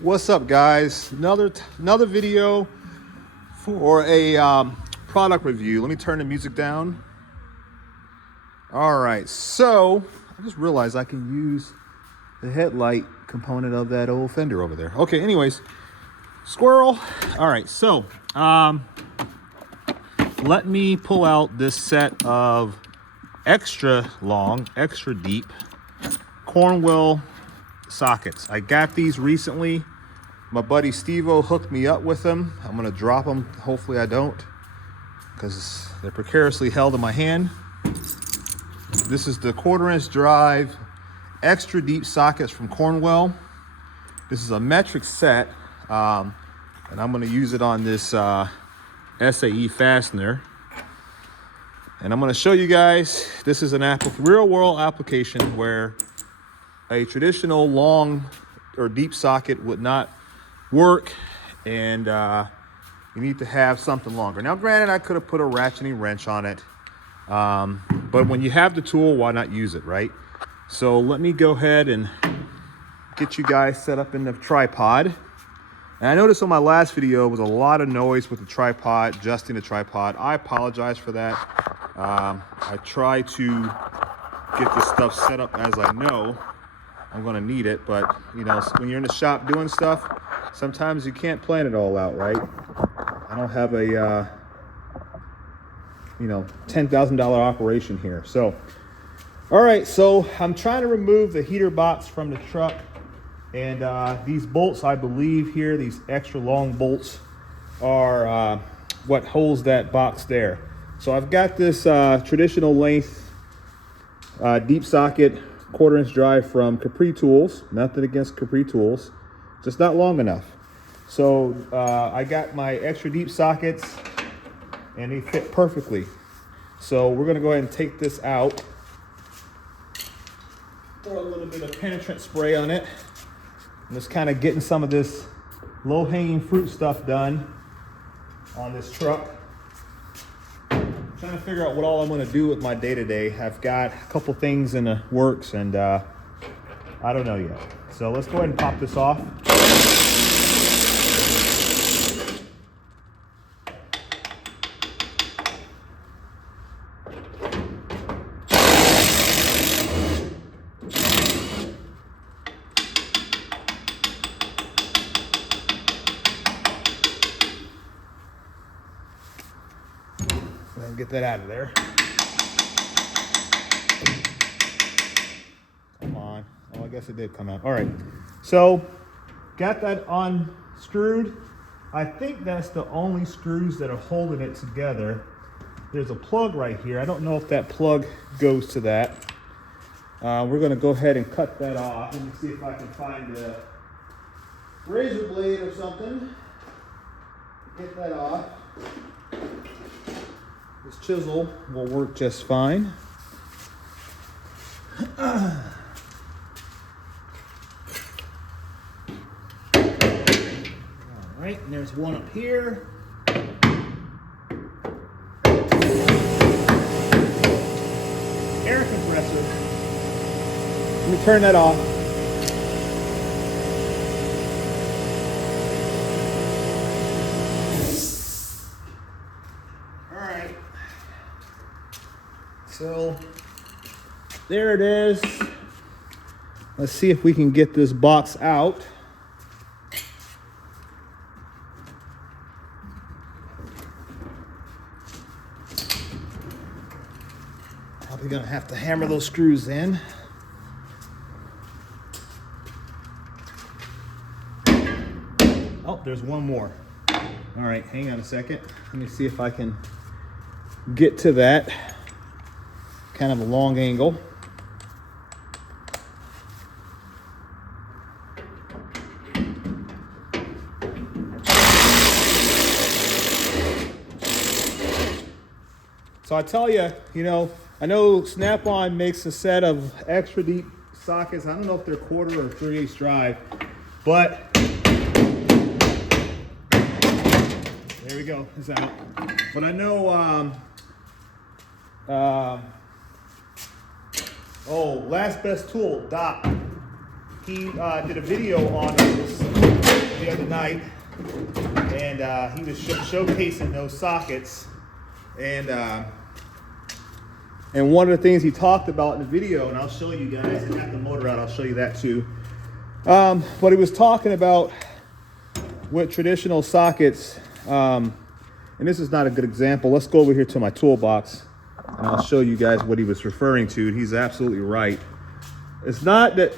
What's up, guys? Another video for a product review. Let me turn the music down. All right, so I just realized I can use the headlight component of that old fender over there. Okay, anyways, squirrel. All right, so let me pull out this set of extra long, extra deep Cornwell sockets. I got these recently. My buddy Steve-O hooked me up with them. I'm gonna drop them. Hopefully I don't, because they're precariously held in my hand. This is the 1/4" drive extra deep sockets from Cornwell. This is a metric set, and I'm gonna use it on this SAE fastener. And I'm gonna show you guys, this is an real world application where a traditional long or deep socket would not work, and you need to have something longer. Now, granted, I could have put a ratcheting wrench on it, but when you have the tool, why not use it, right? So let me go ahead and get you guys set up in the tripod. And I noticed on my last video was a lot of noise with the tripod, adjusting the tripod. I apologize for that. I try to get this stuff set up as I know I'm gonna need it, but you know, when you're in the shop doing stuff, sometimes you can't plan it all out, right? I don't have a $10,000 operation here. So, all right, so I'm trying to remove the heater box from the truck, and these bolts, I believe here, these extra long bolts are what holds that box there. So I've got this traditional length deep socket 1/4" drive from Capri Tools. Nothing against Capri Tools, just not long enough. So I got my extra deep sockets and they fit perfectly. So we're gonna go ahead and take this out. Pour a little bit of penetrant spray on it. I'm just kind of getting some of this low-hanging fruit stuff done on this truck. Trying to figure out what all I'm going to do with my day-to-day. I've got a couple things in the works, and I don't know yet. So let's go ahead and pop this off. And get that out of there. Come on. Oh, I guess it did come out. All right. So, got that unscrewed. I think that's the only screws that are holding it together. There's a plug right here. I don't know if that plug goes to that. We're going to go ahead and cut that off. Let me see if I can find a razor blade or something. Get that off. This chisel will work just fine. All right, and there's one up here. Air compressor. Let me turn that off. So there it is. Let's see if we can get this box out. Probably gonna have to hammer those screws in. Oh, there's one more. All right, hang on a second. Let me see if I can get to that. Kind of a long angle. So I tell you, I know Snap-on makes a set of extra deep sockets. I don't know if they're 1/4 or 3/8 drive, but there we go, it's out. But I know last best tool, Doc. he did a video on this the other night, and he was showcasing those sockets, and one of the things he talked about in the video, and I'll show you guys, I got the motor out, I'll show you that too. But he was talking about with traditional sockets, and this is not a good example. Let's go over here to my toolbox, and I'll show you guys what he was referring to. He's absolutely right. It's not that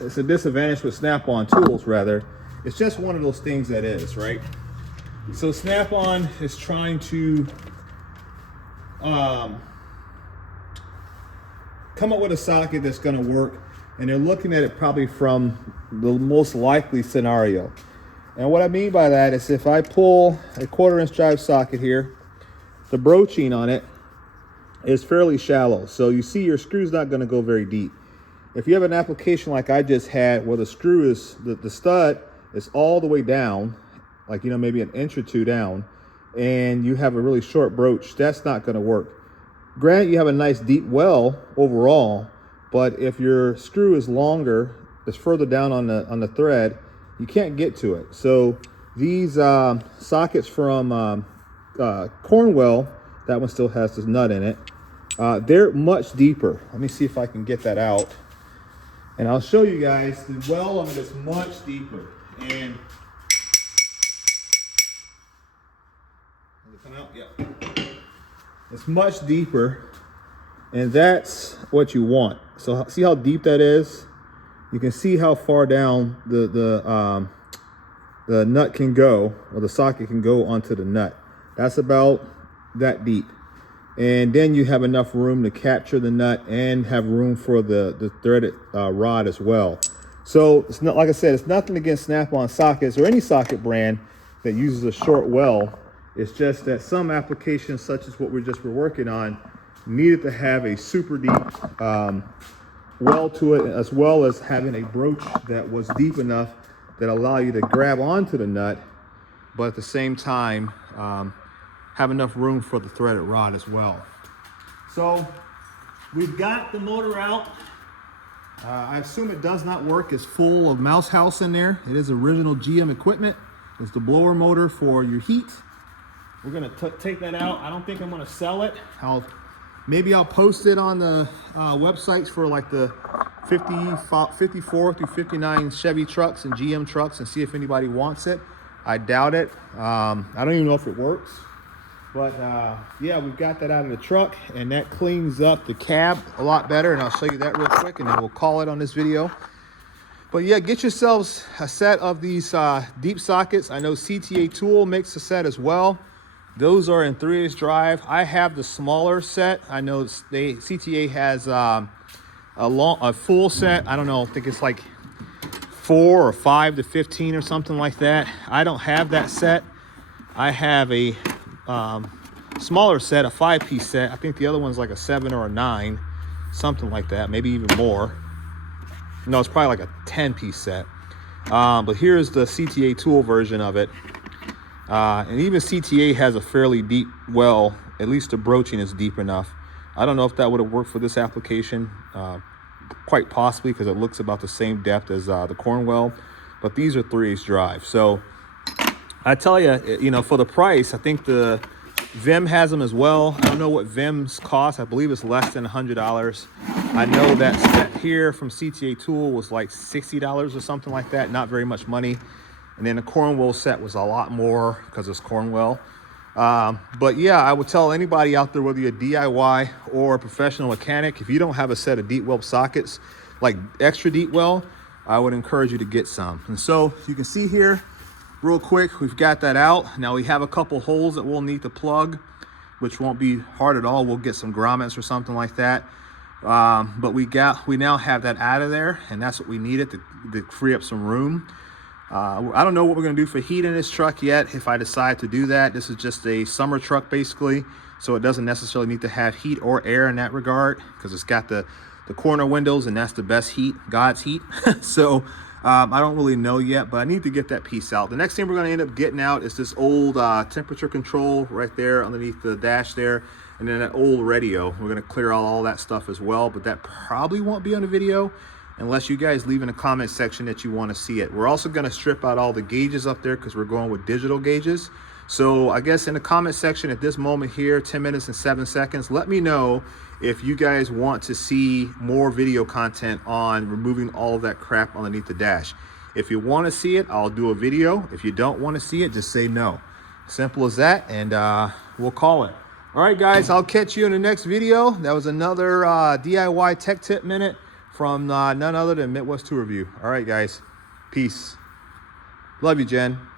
it's a disadvantage with Snap-on tools, rather. It's just one of those things that is, right? So Snap-on is trying to come up with a socket that's going to work, and they're looking at it probably from the most likely scenario. And what I mean by that is if I pull a 1/4" drive socket here, the broaching on it is fairly shallow. So you see your screw's not going to go very deep. If you have an application like I just had where the screw is, the stud is all the way down, like, you know, maybe an inch or two down, and you have a really short broach, that's not going to work. Granted, you have a nice deep well overall, but if your screw is longer, it's further down on the thread, you can't get to it. So these sockets from Cornwell, that one still has this nut in it, they're much deeper. Let me see if I can get that out. And I'll show you guys the well of it is much deeper. And does it come out? Yeah. It's much deeper, and that's what you want. So see how deep that is? You can see how far down the nut can go, or the socket can go onto the nut. That's about that deep. And then you have enough room to capture the nut and have room for the threaded rod as well. So it's not, like I said, it's nothing against Snap-on sockets or any socket brand that uses a short well. It's just that some applications, such as what we're working on, needed to have a super deep well to it, as well as having a broach that was deep enough that allow you to grab onto the nut, but at the same time have enough room for the threaded rod as well. So we've got the motor out. I assume it does not work. It's full of mouse house in there. It is original GM equipment. It's the blower motor for your heat. We're gonna take that out. I don't think I'm gonna sell it. Maybe I'll post it on the websites for like the 54 through 59 Chevy trucks and GM trucks and see if anybody wants it. I doubt it. I don't even know if it works. But yeah, we've got that out of the truck, and that cleans up the cab a lot better, and I'll show you that real quick, and then we'll call it on this video. But yeah, get yourselves a set of these deep sockets. I know CTA Tool makes a set as well. Those are in 3/8 drive. I have the smaller set. I know CTA has a full set. I don't know, I think it's like 4 or 5 to 15 or something like that. I don't have that set. I have a smaller set, a 5-piece set. I think the other one's like a 7 or a 9, something like that, maybe even more. No, it's probably like a 10-piece set. But here's the CTA Tool version of it. And even CTA has a fairly deep well. At least the broaching is deep enough. I don't know if that would have worked for this application. Quite possibly, because it looks about the same depth as the Cornwell. But these are 3/8 drive. So I tell you, you know, for the price, I think the Vim has them as well. I don't know what Vim's cost. I believe it's less than $100. I know that set here from CTA Tool was like $60 or something like that. Not very much money. And then the Cornwell set was a lot more because it's Cornwell. But yeah, I would tell anybody out there, whether you're a DIY or a professional mechanic, if you don't have a set of deep well sockets, like extra deep well, I would encourage you to get some. And so you can see here, real quick, we've got that out. Now we have a couple holes that we'll need to plug, which won't be hard at all. We'll get some grommets or something like that. But we now have that out of there, and that's what we needed to free up some room. I don't know what we're going to do for heat in this truck yet, if I decide to do that. This is just a summer truck basically, so it doesn't necessarily need to have heat or air in that regard, because it's got the corner windows, and that's the best heat, God's heat. So I don't really know yet, but I need to get that piece out. The next thing we're going to end up getting out is this old temperature control right there underneath the dash there, and then that old radio. We're going to clear out all that stuff as well, but that probably won't be on the video. unless you guys leave in the comment section that you want to see it. We're also going to strip out all the gauges up there because we're going with digital gauges. So I guess in the comment section at this moment here, 10 minutes and 7 seconds, let me know if you guys want to see more video content on removing all of that crap underneath the dash. If you want to see it, I'll do a video. If you don't want to see it, just say no. Simple as that, and we'll call it. All right, guys, I'll catch you in the next video. That was another DIY Tech Tip Minute from none other than Midwest Tour Review. All right, guys, peace. Love you, Jen.